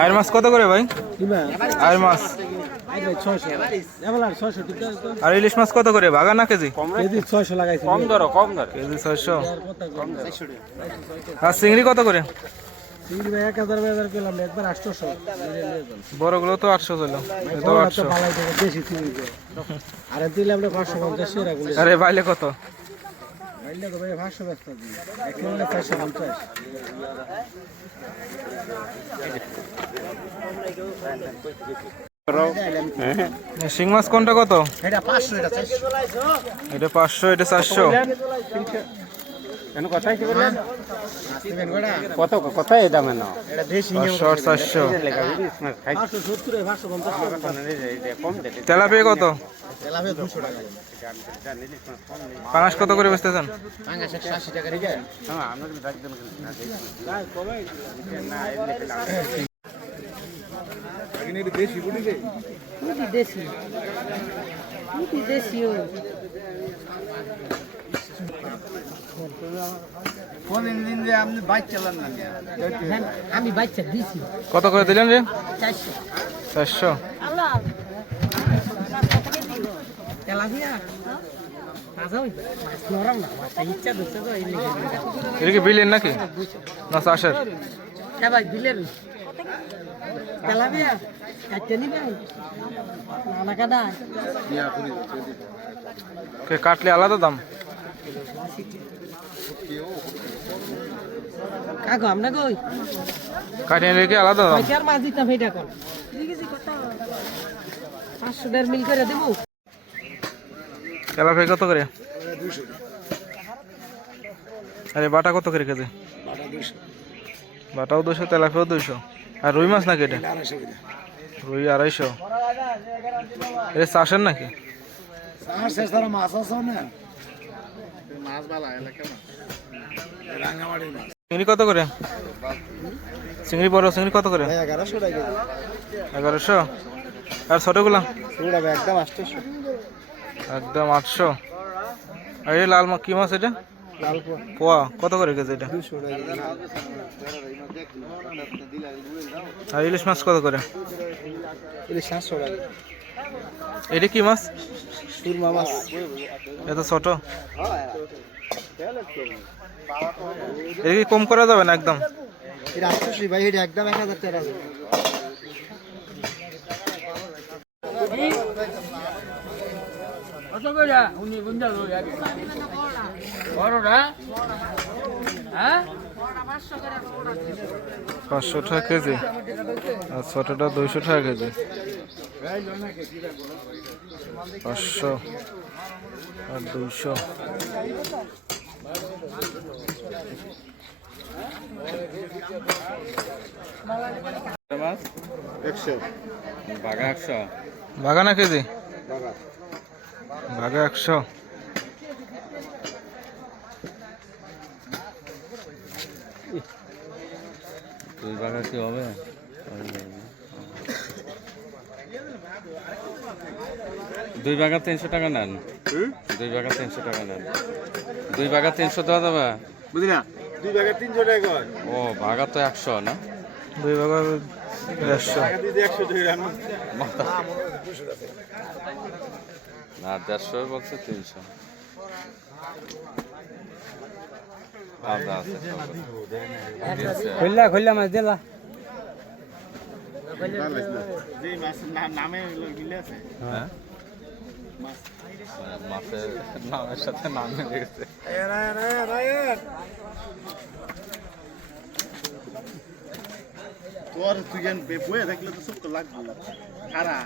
আয়ের মাছ কত করে ভাই? আয়ের মাছ। আর ইলিশ মাছ কত করে? বাগা না কেজি? ছয়শো লাগাইছি কম ধরো কম ধরো। কেজি ছয়শো। আর চিংড়ি কত করে? বড়গুলো তো আটশো ছিল আরে বাইলে কত? শিং মাছ কোনটা কত? এটা পাঁচশো এটা চারশো। এটা পাঁচশো এটা চারশো। কেন কথাই কি বললেন কটা কত কথাই এটা মেন এটা দেশি পাঁচশো চারশো। কম তেলাপিয়া কত? দুশো পাঙাশ কত করে বেচতেছেন? পাঙ্গাস একশো আশি টাকা কত করে দিলেন রে? চারশো। এটা কি বিলেন নাকি? না চাষের। হ্যাঁ ভাই তেলাপিয়া কাটলে আলাদা দাম? কাকু আমরা কই? কাটিয়ে রেখে আলাদা? দাম পয়সার মাছ দিতাম এটা পাঁচশো দেড় মিল করে দেবো। তেলাপিয়া কত করে? আরে বাটা কত করে কেজি? বাটাও দুশো তেলাপিয়াও দুশো। আর রুই মাছ নাকি এটা? রুই আড়াইশো। এটা চাষের নাকি? মাছ আছে না মাছ ভালো এলাকা রাঙামাটির মাছ। চিংড়ি কত করে? চিংড়ি বড় চিংড়ি কত করে? এগারোশো টাকা এগারোশো? আর ছোটগুলা? একদম আটশোশো। একদম আটশো। আর এই লাল মাছ কি মাছ এটা? লাল পোয়া কত করে কেজি এটা? আর ইলিশ মাছ কত করে? এটা সাতশো টাকা। এটা কি মাছ? সুরমা মাছ। এত ছোট। কি কম করা যাবে না একদম? ভাই এটা একদম এক হাজার টাকা পাঁচশো টাকা কেজি। আর ছোটটা দুইশো টাকা কেজি। পাঁচশো আর দুইশো। একশো। বাগানা কেজি? বাঘা একশো। দুই বাঘা কি হবে? দুই বাঘা তিনশো টাকা নেন। দুই বাঘা তিনশো টাকা নেন। দুই বাঘা তিনশো দেওয়া যাবে? বুঝলি না দুই টাকা তিনশো টাকা ও বাঘা তো একশো না? দুই বাঘা দেড়শো। না দেড়শো বলছে তিনশো। খুললা খুললা মাছ দিলা মাছের হ্যাঁ। মাছের নামের সাথে নাম মিলে গেছে। তোর তুই জ্ঞান বয়ে দেখলে তো সব লাগবে খারা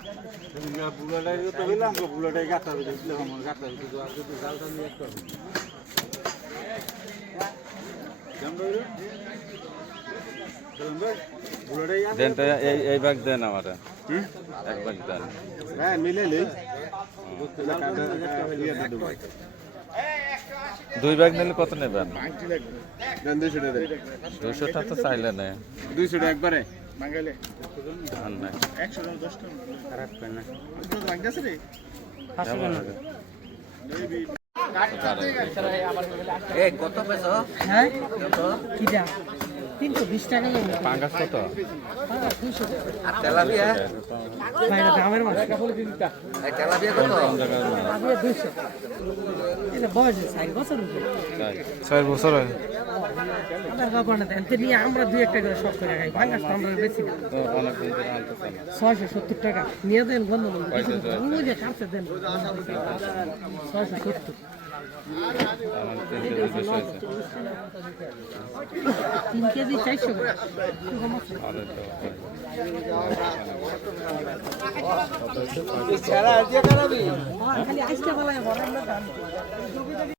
বুলাটাই তো হইলাম তো বুলাটাই গাতা দেখলে আমার গাতা কিন্তু আর যদি জালটা নিয়ে একটা দেন তো এই এই ব্যাগ দেন আমার। এক ব্যাগ দেন। হ্যাঁ মিলে দুই ব্যাগ নিলে কত নেবেন? দুইশো টাকা। দুশোটা তো চাইলে একবারে। না বাংলাদেশে রে কেমন হবে? হ্যাঁ? কিটা? তিনশো বিশ টাকা লাগে পাঙ্গাস কত? হ্যাঁ দামের মাছ। দুইশো। এটা বয়স চার বছর চার বছর হয়। আমরা দুই একটা করে শখ করে খাই। ভাঙ্গাস তো আমরা বেশি ছয়শো সত্তর টাকা। নিয়ে দেন ওই যে কাছে দেন। ছয়শো সত্তর। তো খালি আইসটা বলাই